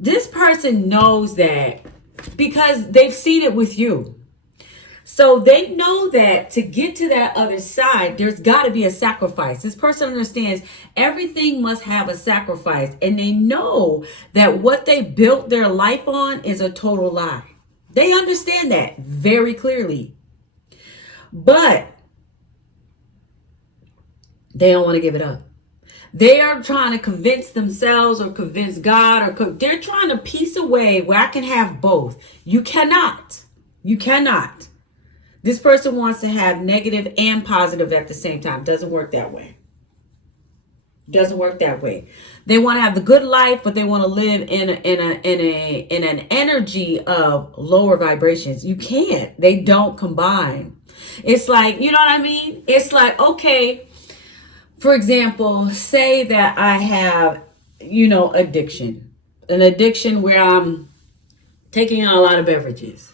This person knows that because they've seen it with you. So they know that to get to that other side, there's got to be a sacrifice. This person understands everything must have a sacrifice. And they know that what they built their life on is a total lie. They understand that very clearly. But they don't want to give it up. They are trying to convince themselves or convince God, or they're trying to piece a way where I can have both. You cannot. You cannot. This person wants to have negative and positive at the same time. Doesn't work that way. Doesn't work that way. They want to have the good life, but they want to live in an energy of lower vibrations. You can't. They don't combine. It's like, you know what I mean? It's like, okay, for example, say that I have, addiction. An addiction where I'm taking on a lot of beverages,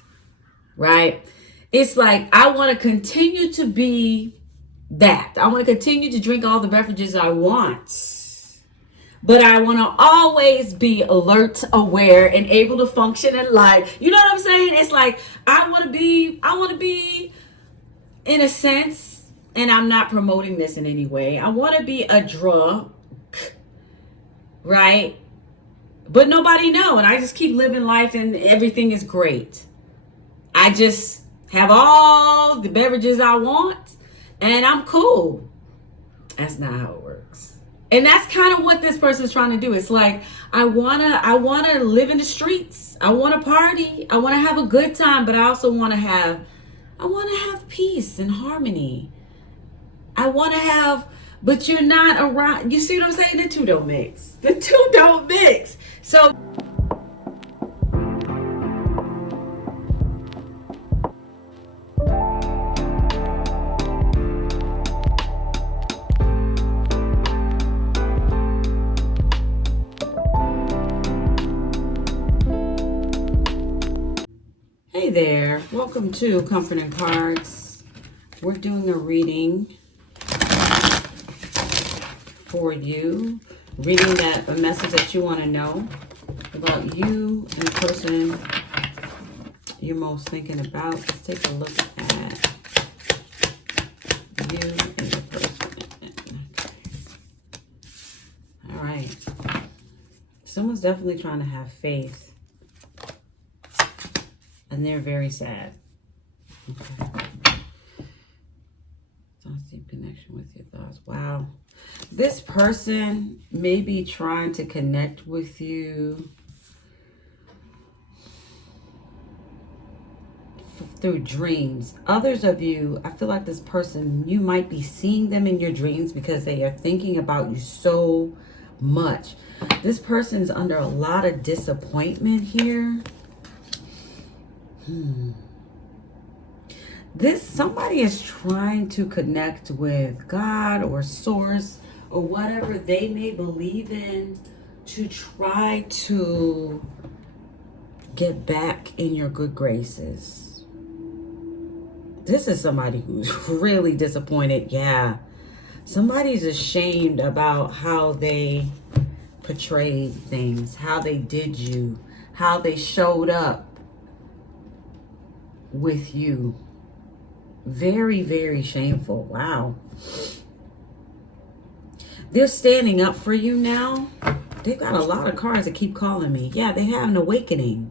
right? It's like I want to continue to be that. I want to continue to drink all the beverages I want. But I want to always be alert, aware, and able to function in life. You know what I'm saying? It's like I want to be in a sense, and I'm not promoting this in any way, I want to be a drunk, right? But nobody know, and I just keep living life and everything is great. I just have all the beverages I want and I'm cool. That's not how it works. And that's kind of what this person's trying to do. It's like, I wanna live in the streets. I wanna party. I wanna have a good time, but I also wanna have peace and harmony. I want to have, but you're not around. You see what I'm saying? The two don't mix. The two don't mix. So hey there. Welcome to Comfort and Cards. We're doing a reading for you, reading a message that you want to know about you and the person you're most thinking about. Let's take a look at you and the person. All right. Someone's definitely trying to have faith, and they're very sad. Okay. Deep connection with your thoughts. Wow. This person may be trying to connect with you through dreams. Others of you, I feel like this person, you might be seeing them in your dreams because they are thinking about you so much. This person's under a lot of disappointment here. Somebody is trying to connect with God or source or whatever they may believe in to try to get back in your good graces. This is somebody who's really disappointed. Yeah. Somebody's ashamed about how they portrayed things, how they did you, how they showed up with you. Very, very shameful. Wow. They're standing up for you now. They've got a lot of cards that keep calling me. Yeah, they have an awakening.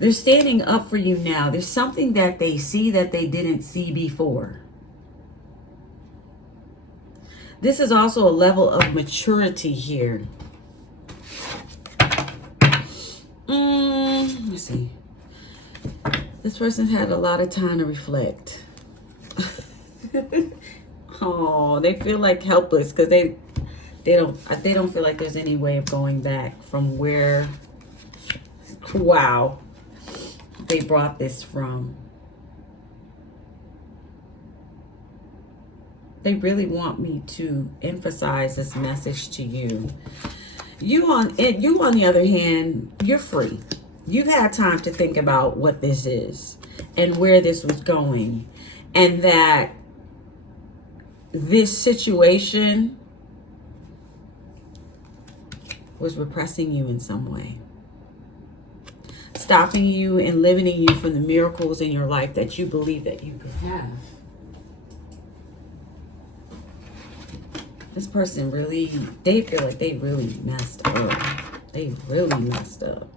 They're standing up for you now. There's something that they see that they didn't see before. This is also a level of maturity here. Let's see. This person had a lot of time to reflect. Oh, they feel like helpless because they don't feel like there's any way of going back from where, wow, they brought this from. They really want me to emphasize this message to you. You on the other hand, you're free. You've had time to think about what this is and where this was going, and that this situation was repressing you in some way. stopping you and limiting you from the miracles in your life that you believe that you could have. This person really, they feel like they really messed up. They really messed up.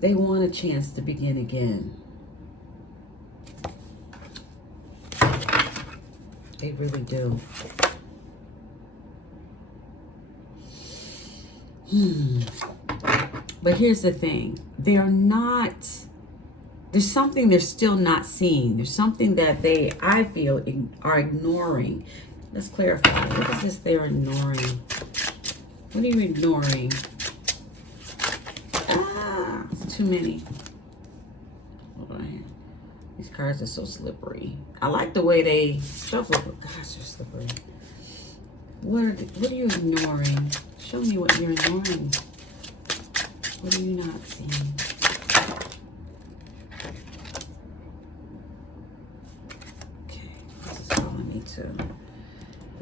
They want a chance to begin again. They really do. But here's the thing. They're not, there's something they're still not seeing. There's something that they, I feel, are ignoring. Let's clarify. What is this they're ignoring? What are you ignoring? Ah, it's too many. Hold on here. These cards are so slippery. I like the way they shuffle, but gosh, they're slippery. What are you ignoring? Show me what you're ignoring. What are you not seeing? Okay, this is all I need to.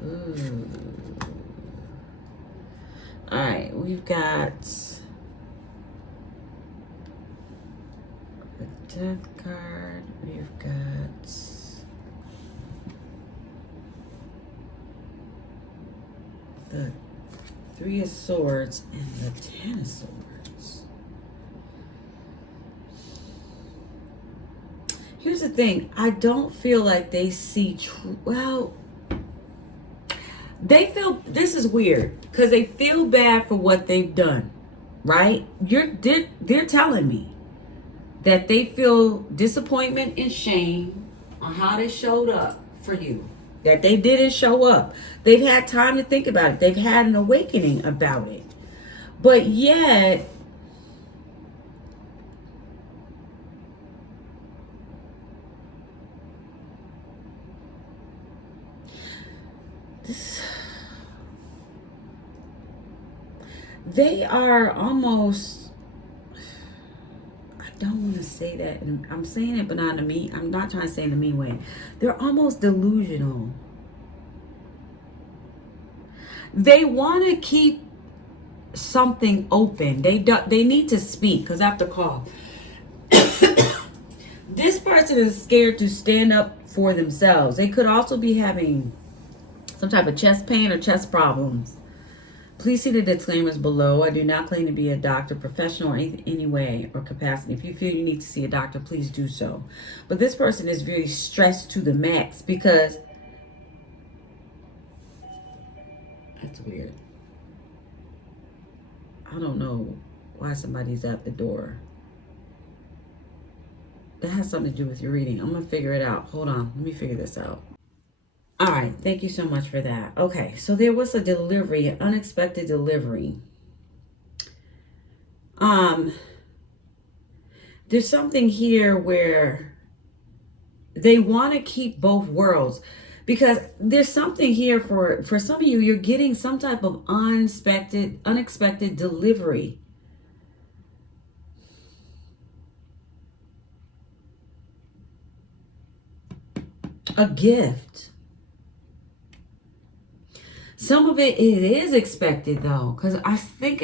Ooh. All right, we've got the Death card. We've got the Three of Swords and the Ten of Swords. Here's the thing. I don't feel like they see well, they feel, this is weird, because they feel bad for what they've done, right? They're telling me that they feel disappointment and shame on how they showed up for you, that they didn't show up. They've had time to think about it. They've had an awakening about it. But yet, they are almost, I don't want to say that, and I'm saying it, but not in a mean, I'm not trying to say it in a mean way. They're almost delusional. They want to keep something open. They need to speak, because after call, this person is scared to stand up for themselves. They could also be having some type of chest pain or chest problems. Please see the disclaimers below. I do not claim to be a doctor, professional, or any way or capacity. If you feel you need to see a doctor, please do so. But this person is very stressed to the max because that's weird. I don't know why somebody's at the door. That has something to do with your reading. I'm going to figure it out. Hold on. Let me figure this out. All right, thank you so much for that. Okay, so there was a delivery, an unexpected delivery. There's something here where they want to keep both worlds, because there's something here for some of you, you're getting some type of unexpected delivery. A gift. Some of it is expected though, because I think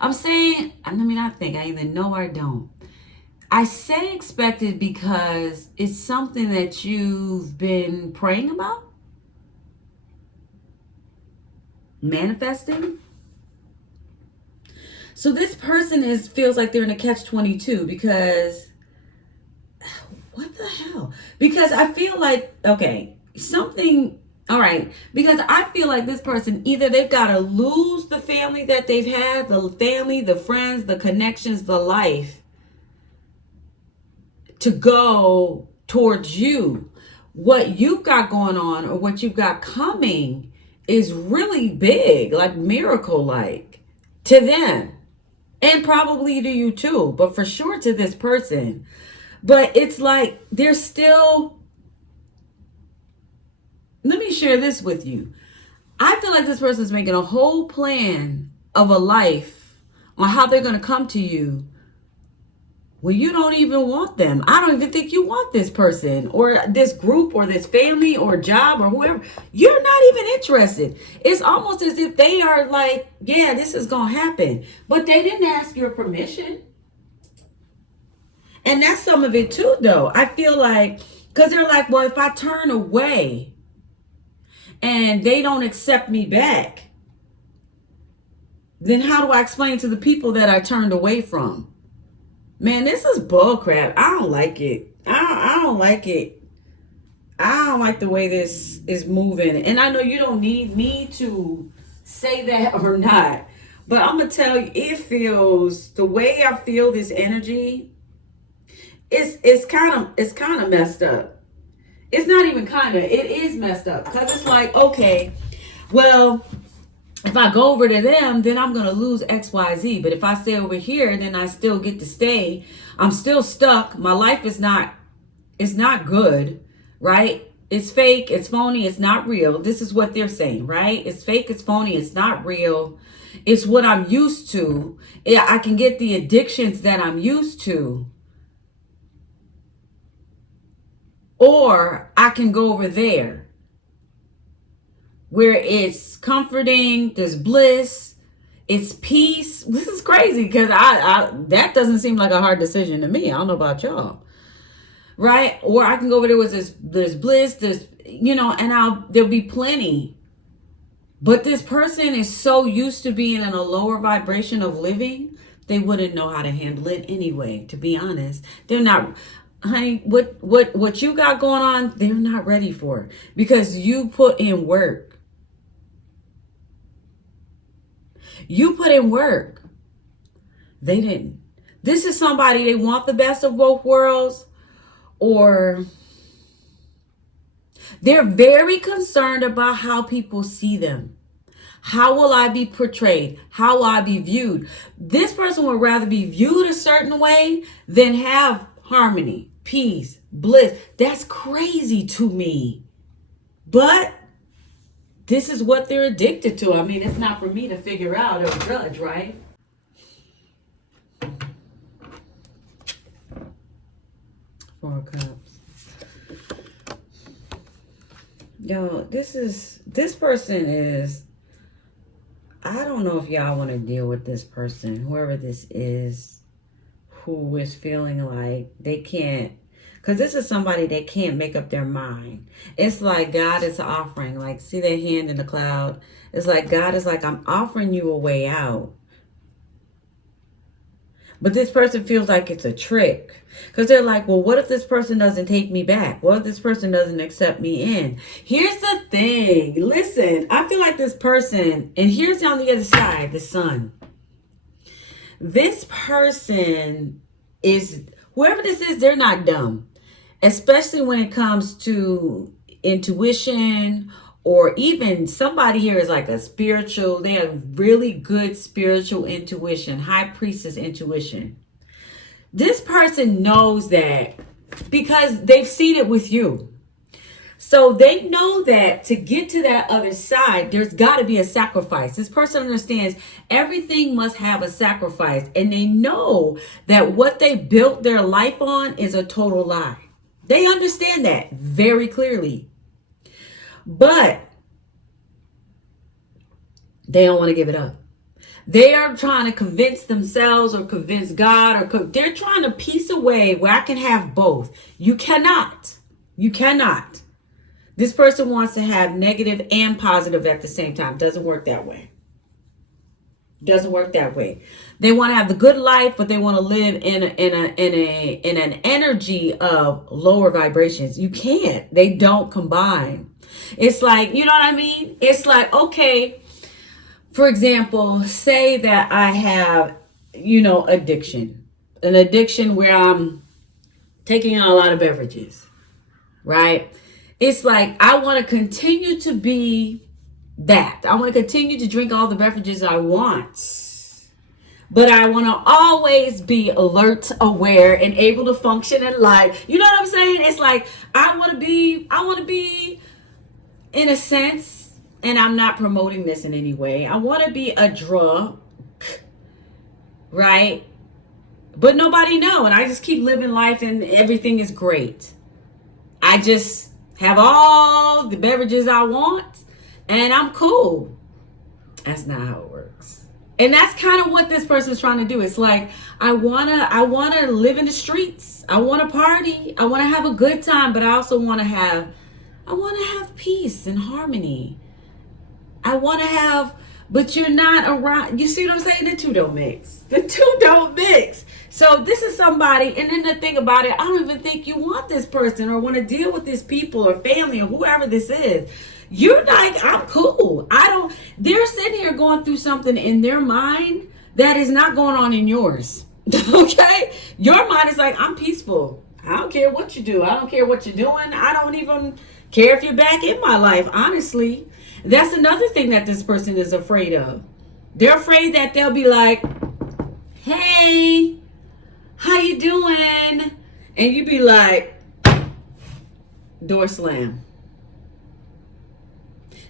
I'm saying, let me not think, I either know or I don't. I say expected because it's something that you've been praying about, manifesting. So this person feels like they're in a catch-22 because, what the hell? Because I feel like, okay, something. All right, because I feel like this person, either they've got to lose the family that they've had, the family, the friends, the connections, the life, to go towards you. What you've got going on or what you've got coming is really big, like miracle-like to them. And probably to you too, but for sure to this person. But it's like they're still... Let me share this with you. I feel like this person is making a whole plan of a life on how they're going to come to you when you don't even want them. I don't even think you want this person or this group or this family or job or whoever. You're not even interested. It's almost as if they are like, yeah, this is going to happen. But they didn't ask your permission. And that's some of it too, though. I feel like, because they're like, well, if I turn away and they don't accept me back, then how do I explain to the people that I turned away from? Man, this is bull crap. I don't like it. I don't like it. I don't like the way this is moving. And I know you don't need me to say that or not. But I'm going to tell you, it feels, the way I feel this energy, it's kind of messed up. It's not even kind of, it is messed up. Because it's like, okay, well, if I go over to them, then I'm going to lose X, Y, Z. But if I stay over here, then I still get to stay. I'm still stuck. My life is not, it's not good, right? It's fake. It's phony. It's not real. This is what they're saying, right? It's fake. It's phony. It's not real. It's what I'm used to. Yeah, I can get the addictions that I'm used to. Or I can go over there where it's comforting, there's bliss, it's peace. This is crazy because I that doesn't seem like a hard decision to me. I don't know about y'all. Right? Or I can go over there with there's bliss, there's, and there'll be plenty. But this person is so used to being in a lower vibration of living, they wouldn't know how to handle it anyway, to be honest. They're not, honey, what you got going on, they're not ready for it because you put in work. You put in work. They didn't. This is somebody, they want the best of both worlds, or they're very concerned about how people see them. How will I be portrayed? How will I be viewed? This person would rather be viewed a certain way than have harmony, peace, bliss. That's crazy to me. But this is what they're addicted to. I mean, it's not for me to figure out or judge, right? Four of Cups. Yo, this person is, I don't know if y'all want to deal with this person, whoever this is, who is feeling like they can't, because this is somebody that can't make up their mind. It's like God is offering, like, see that hand in the cloud? It's like God is like, I'm offering you a way out. But this person feels like it's a trick. Because they're like, well, what if this person doesn't take me back? What if this person doesn't accept me in? Here's the thing. Listen, I feel like this person, and here's on the other side, the sun. This person is, whoever this is, they're not dumb. Especially when it comes to intuition, or even somebody here is like a spiritual, they have really good spiritual intuition, high priestess intuition. This person knows that because they've seen it with you. So they know that to get to that other side, there's got to be a sacrifice. This person understands everything must have a sacrifice. And they know that what they built their life on is a total lie. They understand that very clearly. But they don't want to give it up. They are trying to convince themselves or convince God, or they're trying to piece a way where I can have both. You cannot. You cannot. This person wants to have negative and positive at the same time. Doesn't work that way. Doesn't work that way. They want to have the good life, but they want to live in an energy of lower vibrations. You can't. They don't combine. It's like, you know what I mean? It's like, okay, for example, say that I have, addiction. An addiction where I'm taking in a lot of beverages, right? It's like I want to continue to be that. I want to continue to drink all the beverages I want. But I want to always be alert, aware, and able to function in life. You know what I'm saying? It's like I want to be in a sense, and I'm not promoting this in any way, I want to be a drug, right? But nobody know, and I just keep living life and everything is great. I just have all the beverages I want and I'm cool. That's not how it works. And that's kind of what this person is trying to do. It's like, I wanna live in the streets. I wanna party. I wanna have a good time, but I also wanna have peace and harmony. I wanna have, but you're not around. You see what I'm saying? The two don't mix. The two don't mix. So this is somebody, and then the thing about it, I don't even think you want this person or want to deal with these people or family or whoever this is. You're like, I'm cool. They're sitting here going through something in their mind that is not going on in yours. Okay? Your mind is like, I'm peaceful. I don't care what you do. I don't care what you're doing. I don't even care if you're back in my life, honestly. That's another thing that this person is afraid of. They're afraid that they'll be like, hey, how you doing? And you be like, door slam.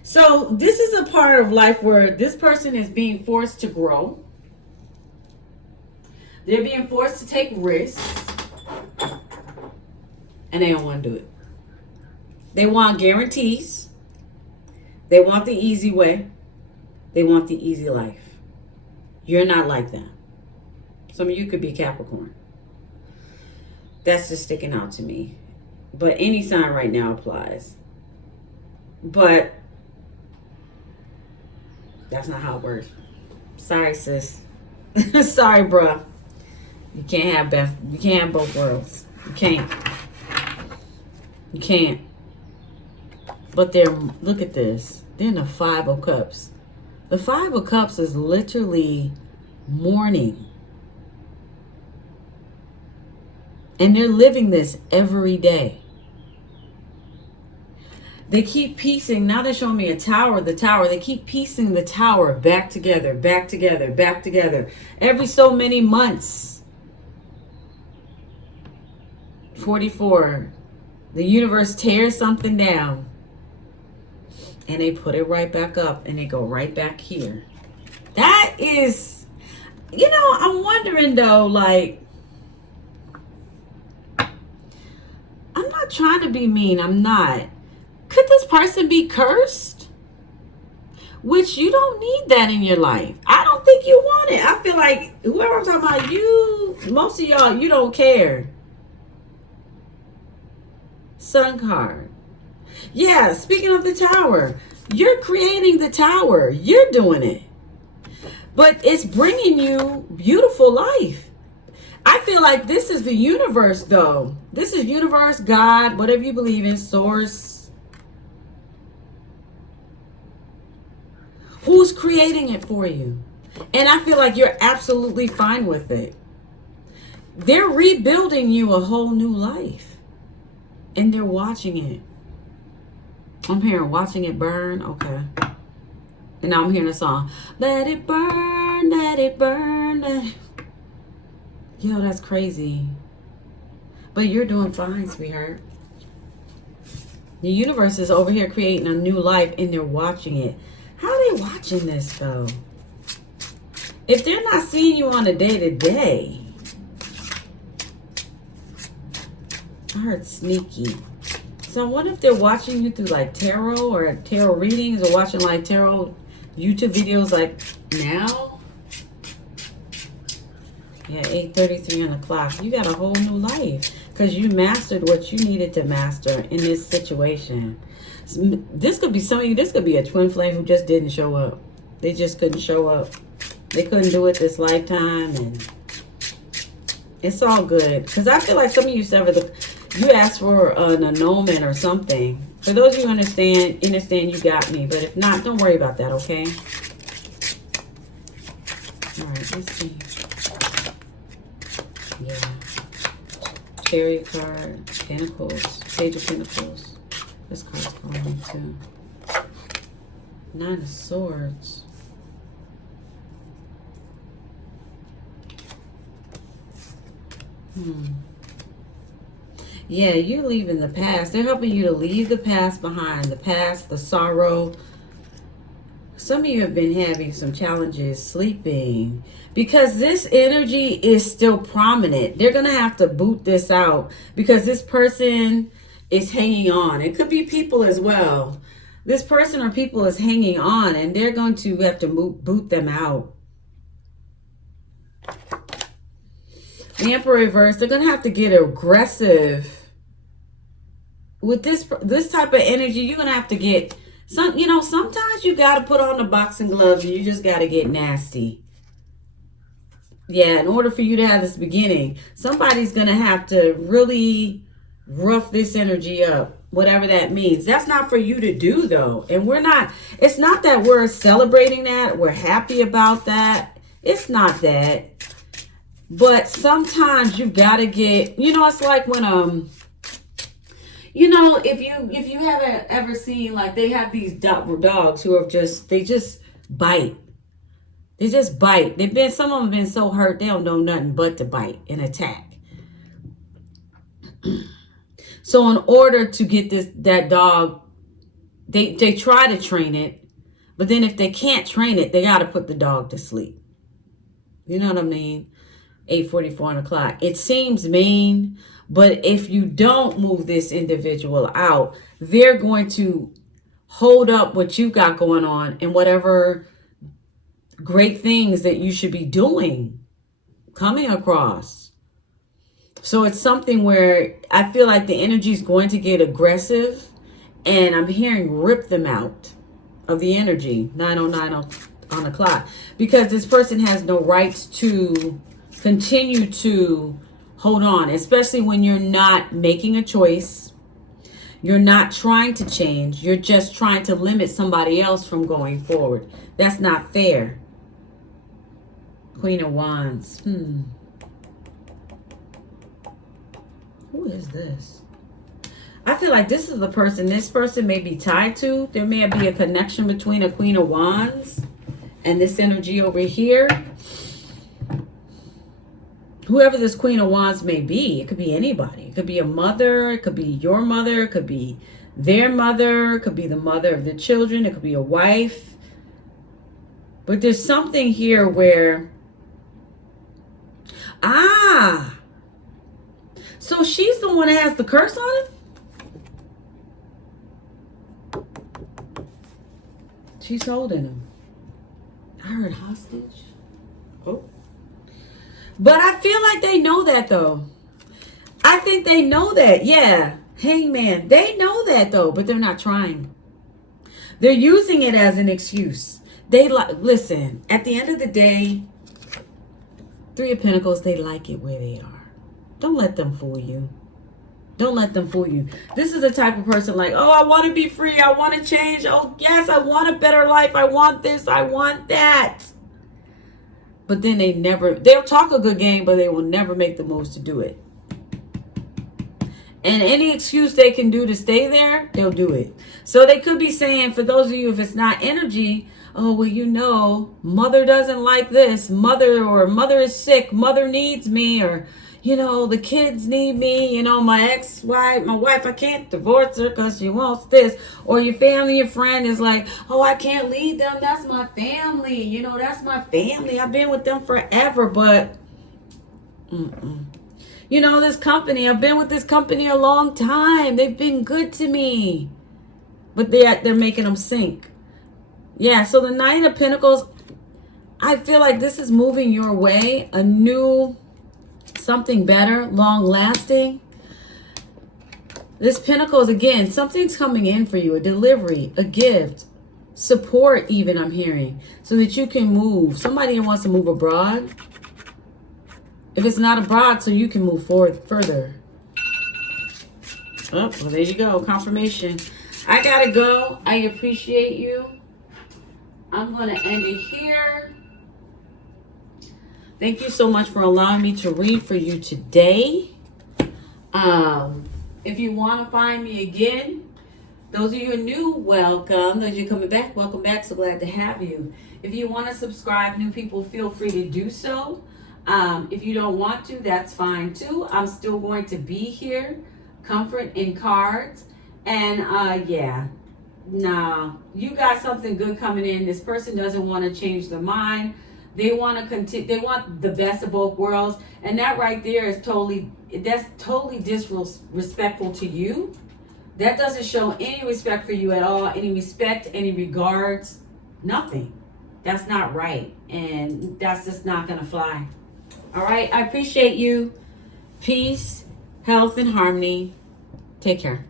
So this is a part of life where this person is being forced to grow. They're being forced to take risks. And they don't want to do it. They want guarantees. They want the easy way. They want the easy life. You're not like that. Some of you could be Capricorn. That's just sticking out to me. But any sign right now applies. But that's not how it works. Sorry, sis. Sorry, bruh. You can't have both worlds. You can't. You can't. But look at this. They're in the Five of Cups. The Five of Cups is literally mourning. And they're living this every day. They keep piecing. Now they're showing me a tower. The tower. They keep piecing the tower back together, back together, back together. Every so many months. 44. The universe tears something down. And they put it right back up. And they go right back here. That is, I'm wondering though, like, I'm not trying to be mean. I'm not. Could this person be cursed? Which you don't need that in your life. I don't think you want it. I feel like whoever I'm talking about, most of y'all, you don't care. Sun card. Yeah, speaking of the tower, you're creating the tower. You're doing it. But it's bringing you beautiful life. I feel like this is the universe, though. This is universe, God, whatever you believe in, source. Who's creating it for you? And I feel like you're absolutely fine with it. They're rebuilding you a whole new life. And they're watching it. I'm hearing watching it burn. Okay. And now I'm hearing a song. Let it burn, let it burn, let it... Yo, that's crazy. But you're doing fine, sweetheart. The universe is over here creating a new life and they're watching it. How are they watching this, though? If they're not seeing you on a day-to-day. I heard sneaky. So I wonder if they're watching you through like tarot or tarot readings or watching like tarot YouTube videos like now. Yeah, 8:33 on the clock. You got a whole new life because you mastered what you needed to master in this situation. This could be some of you. This could be a twin flame who just didn't show up. They just couldn't show up. They couldn't do it this lifetime, and it's all good. Because I feel like some of you you asked for an annulment or something. For those of you who understand you got me. But if not, don't worry about that, okay? All right, let's see. Yeah. Chariot card, Pentacles, Page of Pentacles. This card's calling me too. Nine of Swords. Yeah, you're leaving the past. They're helping you to leave the past behind. The past, the sorrow. Some of you have been having some challenges sleeping because this energy is still prominent. They're going to have to boot this out because this person is hanging on. It could be people as well. This person or people is hanging on and they're going to have to boot them out. The Emperor reverse, they're going to have to get aggressive. With this type of energy, you're going to have to get sometimes you got to put on the boxing gloves and you just got to get nasty. Yeah, in order for you to have this beginning, somebody's going to have to really rough this energy up, whatever that means. That's not for you to do, though. And it's not that we're celebrating that. We're happy about that. It's not that. But sometimes you've got to get, it's like when, if you haven't ever seen, like, they have these dogs who are they just bite. They just bite. Some of them have been so hurt, they don't know nothing but to bite and attack. So in order to get that dog, they try to train it, but then if they can't train it, they got to put the dog to sleep. You know what I mean? 8:44 on the clock. It seems mean, but if you don't move this individual out, they're going to hold up what you got going on and whatever great things that you should be doing, coming across. So it's something where I feel like the energy is going to get aggressive, and I'm hearing rip them out of the energy, 9:09 on the clock, because this person has no rights to continue to hold on, especially when you're not making a choice. You're not trying to change. You're just trying to limit somebody else from going forward. That's not fair. Queen of Wands. Who is this? I feel like this is the person this person may be tied to. There may be a connection between a Queen of Wands and this energy over here. Whoever this Queen of Wands may be, it could be anybody. It could be a mother. It could be your mother. It could be their mother. It could be the mother of the children. It could be a wife. But there's something here where, so she's the one that has the curse on him? She's holding him. I heard hostage. Oh. But I feel like they know that, though. I think they know that. Yeah. Hangman. They know that, though, but they're not trying. They're using it as an excuse. Listen, at the end of the day, Three of Pentacles, they like it where they are. Don't let them fool you. Don't let them fool you. This is the type of person like, oh, I want to be free. I want to change. Oh, yes, I want a better life. I want this. I want that. But then they'll talk a good game, but they will never make the moves to do it. And any excuse they can do to stay there, they'll do it. So they could be saying, for those of you, if it's not energy, oh, well, mother doesn't like this. Mother is sick. Mother needs me. Or, the kids need me. My ex-wife, my wife, I can't divorce her because she wants this. Or your family, your friend is like, oh, I can't leave them. That's my family. That's my family. I've been with them forever. But, this company, I've been with this company a long time. They've been good to me. But they're making them sink. Yeah, so the Nine of Pentacles, I feel like this is moving your way. A new, something better, long lasting. This Pentacles, again, something's coming in for you. A delivery, a gift, support even, I'm hearing. So that you can move. Somebody wants to move abroad. If it's not abroad, so you can move forward further. Oh, well, there you go. Confirmation. I gotta go. I appreciate you. I'm going to end it here. Thank you so much for allowing me to read for you today. If you want to find me again, those of you who are new, welcome. Those of you coming back, welcome back. So glad to have you. If you want to subscribe, new people, feel free to do so. If you don't want to, that's fine too. I'm still going to be here. Comfort and Cards. And nah, you got something good coming in. This person doesn't want to change their mind. They want to continue. They want the best of both worlds, and that right there is totally disrespectful to you. That doesn't show any respect for you at all. Any respect, any regards, nothing. That's not right, and that's just not gonna fly. All right. I appreciate you. Peace, health, and harmony. Take care.